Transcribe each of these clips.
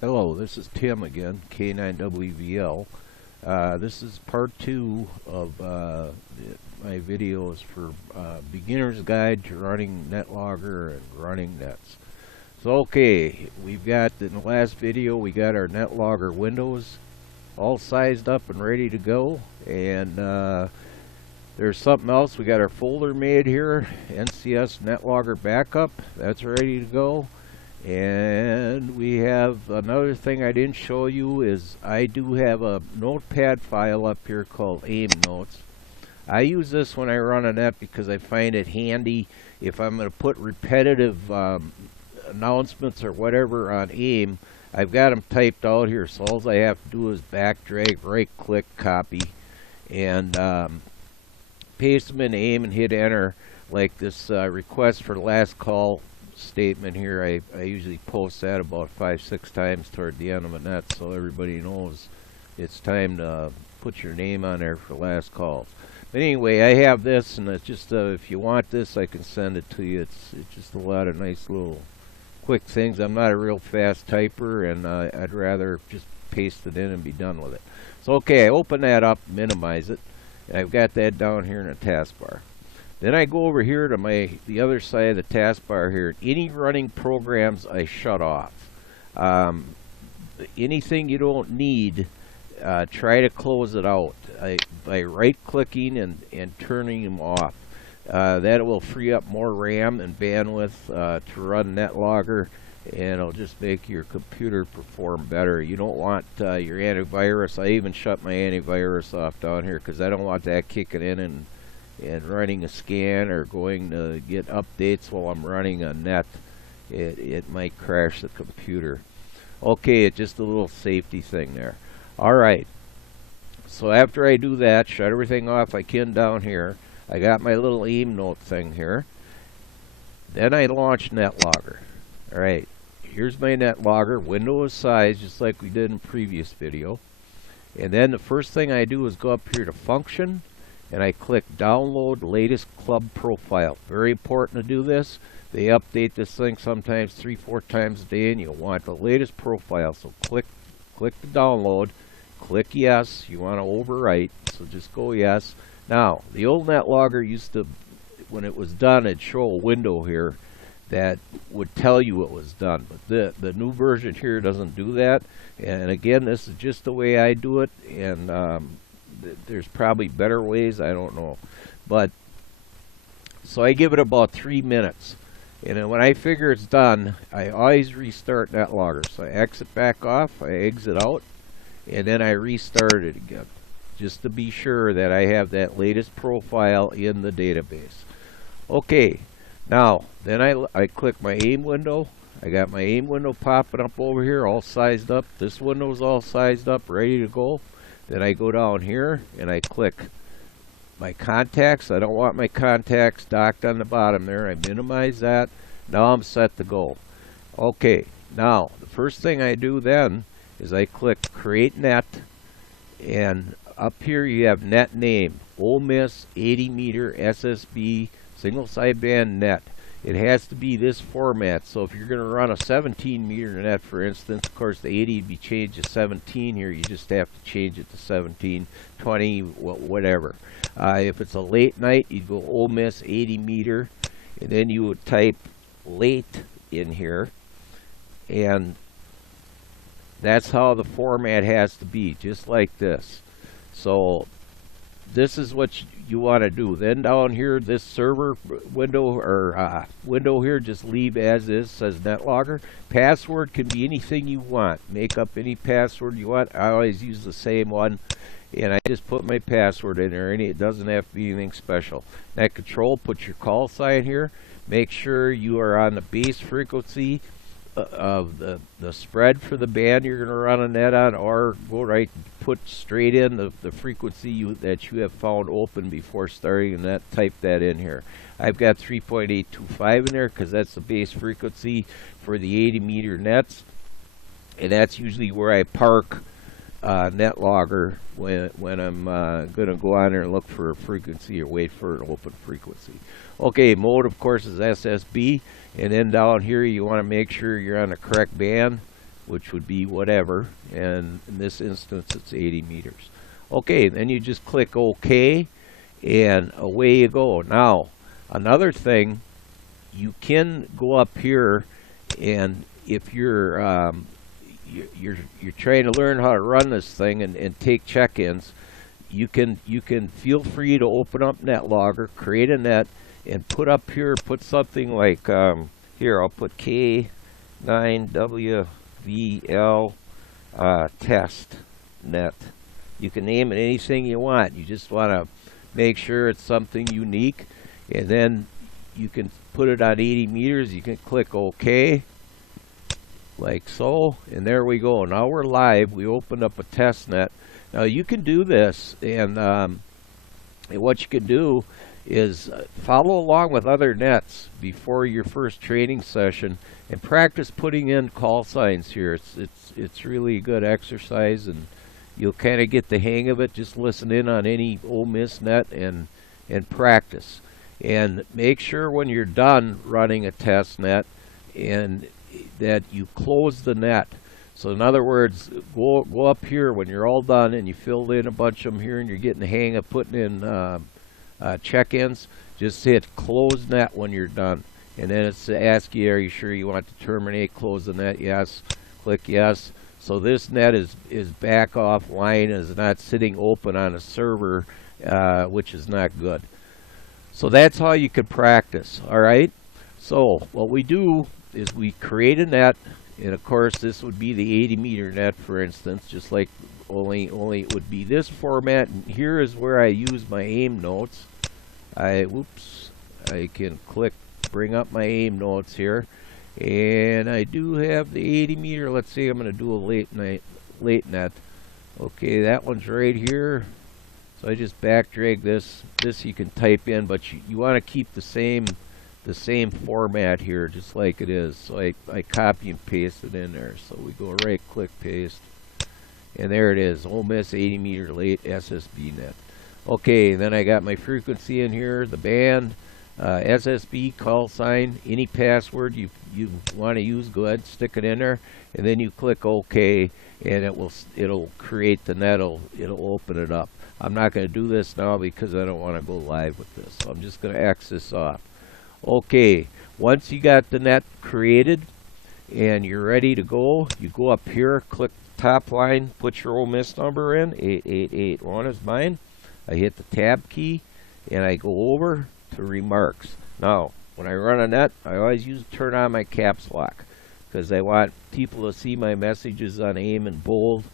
Hello, this is Tim again, K9WVL. This is part 2 of my videos for Beginner's Guide to Running Netlogger and Running Nets. So okay, we've got, in the last video, we got our Netlogger windows all sized up and ready to go. And there's something else, we got our folder made here, NCS Netlogger Backup, that's ready to go. And we have another thing I didn't show you is I do have a notepad file up here called AIM Notes. I use this when I run a net because I find it handy if I'm going to put repetitive announcements or whatever on AIM. I've got them typed out here, so all I have to do is back drag, right click, copy, and paste them in AIM and hit enter. Like this request for last call statement here, I usually post that about 5-6 times toward the end of a net so everybody knows it's time to put your name on there for last calls. But anyway, I have this, and it's just if you want this, I can send it to you. It's just a lot of nice little quick things. I'm not a real fast typer, and I'd rather just paste it in and be done with it. So okay, I open that up, minimize it, and I've got that down here in the taskbar. Then I go over here to the other side of the taskbar here. Any running programs I shut off. Anything you don't need, try to close it out by right-clicking and turning them off. That will free up more RAM and bandwidth to run Netlogger, and it'll just make your computer perform better. You don't want your antivirus. I even shut my antivirus off down here because I don't want that kicking in and running a scan or going to get updates while I'm running a net. It might crash the computer. Okay, it's just a little safety thing there. Alright, so after I do that, shut everything off I can down here. I got my little AIM note thing here. Then I launch Netlogger. Alright, here's my Netlogger. Window is size just like we did in the previous video. And then the first thing I do is go up here to Function, and I click Download Latest Club Profile. Very important to do this. They update this thing sometimes 3-4 times a day, and you'll want the latest profile. So click the download, click yes. You want to overwrite, so just go yes. Now, the old Netlogger used to, when it was done, it'd show a window here that would tell you it was done. But the new version here doesn't do that. And again, this is just the way I do it, and there's probably better ways, I don't know. But so I give it about 3 minutes, and then when I figure it's done, I always restart Netlogger. So I exit back off, I exit out, and then I restart it again, just to be sure that I have that latest profile in the database. Okay, now then I click my AIM window. I got my AIM window popping up over here, all sized up. This window's all sized up, ready to go. Then I go down here and I click my contacts. I don't want my contacts docked on the bottom there. I minimize that. Now I'm set to go. Okay, now the first thing I do then is I click Create Net, and up here you have net name, Ole Miss 80 meter SSB single sideband net. It has to be this format. So if you're going to run a 17 meter net, for instance, of course the 80 would be changed to 17 here. You just have to change it to 17, 20, whatever. If it's a late night, you'd go Ole Miss 80 meter, and then you would type late in here, and that's how the format has to be, just like this. So this is what you want to do. Then down here, this server window or window here, just leave as is. Says Netlogger. Password can be anything you want. Make up any password you want. I always use the same one, and I just put my password in there. It doesn't have to be anything special. Net control, put your call sign here. Make sure you are on the base frequency of the spread for the band you're going to run a net on, or go right, put straight in the frequency that you have found open before starting, and type that in here. I've got 3.825 in there because that's the base frequency for the 80 meter nets, and that's usually where I park Netlogger when I'm going to go on there and look for a frequency or wait for an open frequency. Okay, mode of course is SSB, and then down here you want to make sure you're on the correct band. which would be whatever, and in this instance it's 80 meters. Okay, then you just click OK, and away you go. Now, another thing, you can go up here, and if you're trying to learn how to run this thing and take check-ins, you can feel free to open up Netlogger, create a net, and put up here, put something like here, I'll put K9WVL test net. You can name it anything you want. You just want to make sure it's something unique, and then you can put it on 80 meters. You can click OK, like so, and there we go. Now we're live. We opened up a test net. Now you can do this, and what you can do is follow along with other nets before your first training session and practice putting in call signs here. It's really a good exercise, and you'll kind of get the hang of it. Just listen in on any Ole Miss net and practice. And make sure when you're done running a test net and that you close the net. So in other words, go up here when you're all done and you filled in a bunch of them here and you're getting the hang of putting in check-ins. Just hit close net when you're done. And then it's to ask you, are you sure you want to terminate, close the net? Yes. Click yes. So this net is back offline, is not sitting open on a server, which is not good. So that's how you could practice, all right? So what we do is we create a net, and of course this would be the 80 meter net, for instance, just like only it would be this format. And here is where I use my aim notes. I can click, bring up my aim notes here. And I do have the 80 meter. Let's say I'm going to do a late net. Okay, that one's right here. So I just back drag this. This you can type in, but you want to keep the same format here, just like it is. So I copy and paste it in there. So we go right click paste, and there it is. Ole Miss 80 meter late SSB net. Okay, then I got my frequency in here, the band. SSB call sign, any password you want to use, go ahead, stick it in there, and then you click OK, and it'll create the net. It'll open it up. I'm not going to do this now because I don't want to go live with this, so I'm just going to X this off. Okay, once you got the net created and you're ready to go, you go up here, click the top line, put your Ole Miss number in. 8881 is mine. I hit the tab key and I go over to remarks. Now, when I run a net, I always turn on my caps lock because I want people to see my messages on AIM in bold,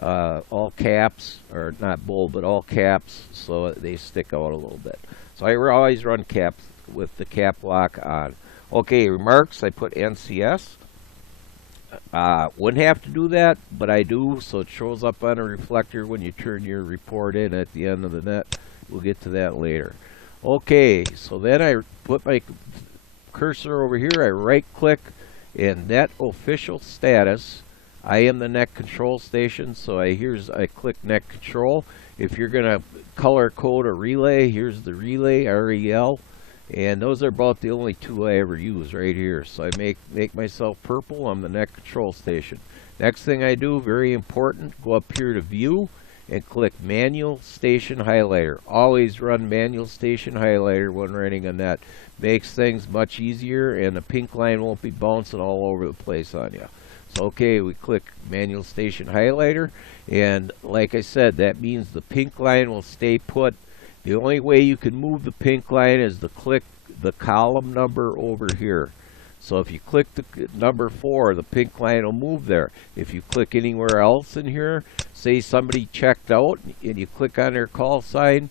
all caps, or not bold, but all caps, so they stick out a little bit. So I always run caps with the cap lock on. Okay, remarks, I put NCS. Wouldn't have to do that, but I do, so it shows up on a reflector when you turn your report in at the end of the net. We'll get to that later. Okay, so then I put my cursor over here, I right click, and net official status. I am the net control station, so I click net control. If you're gonna color code a relay, here's the relay, REL, and those are about the only two I ever use right here. So I make myself purple, I'm the net control station. Next thing I do, very important, go up here to view and click manual station highlighter. Always run manual station highlighter when running a net. Makes things much easier, and the pink line won't be bouncing all over the place on you. So okay, we click manual station highlighter, and like I said, that means the pink line will stay put. The only way you can move the pink line is to click the column number over here. So if you click the number 4, the pink line will move there. If you click anywhere else in here, say somebody checked out, and you click on their call sign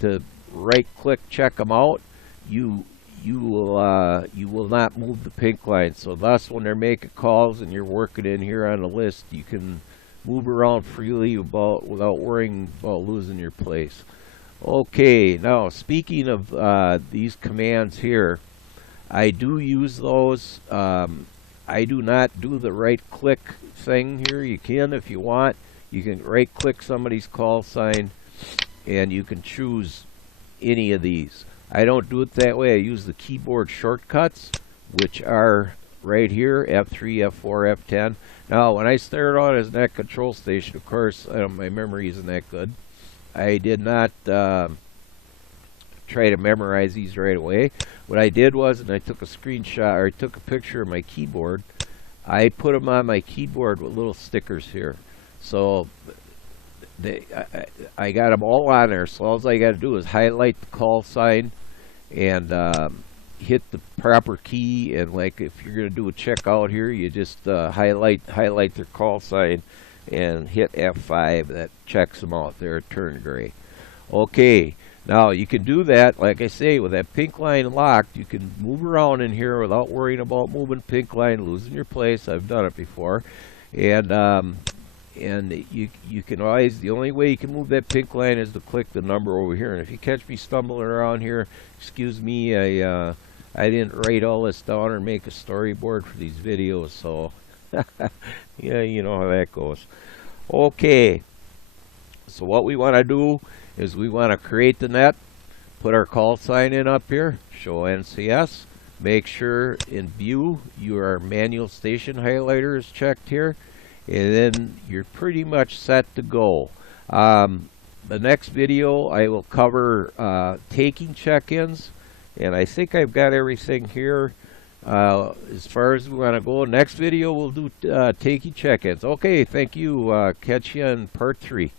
to right click check them out, you will not move the pink line. So thus, when they're making calls and you're working in here on the list, you can move around freely without worrying about losing your place. Okay, now speaking of these commands here, I do use those. I do not do the right click thing here. You can if you want. You can right click somebody's call sign and you can choose any of these. I don't do it that way. I use the keyboard shortcuts, which are right here, F3, F4, F10. Now, when I started out as net control station, of course, my memory isn't that good. I did not try to memorize these right away. What I did was, and I took a screenshot, or I took a picture of my keyboard. I put them on my keyboard with little stickers here. So I got them all on there. So all I got to do is highlight the call sign and hit the proper key. And like if you're going to do a checkout here, you just highlight their call sign and hit F5. That checks them out. They're turned gray. Okay. Now you can do that, like I say, with that pink line locked. You can move around in here without worrying about moving pink line, losing your place. I've done it before, and you can always, the only way you can move that pink line is to click the number over here. And if you catch me stumbling around here, excuse me, I didn't write all this down or make a storyboard for these videos, so yeah, you know how that goes. Okay, so what we want to do is we want to create the net, put our call sign in up here, show NCS, make sure in view your manual station highlighter is checked here, and then you're pretty much set to go. The next video I will cover taking check-ins, and I think I've got everything here as far as we want to go. Next video we'll do taking check-ins. Okay, thank you. Catch you in part 3.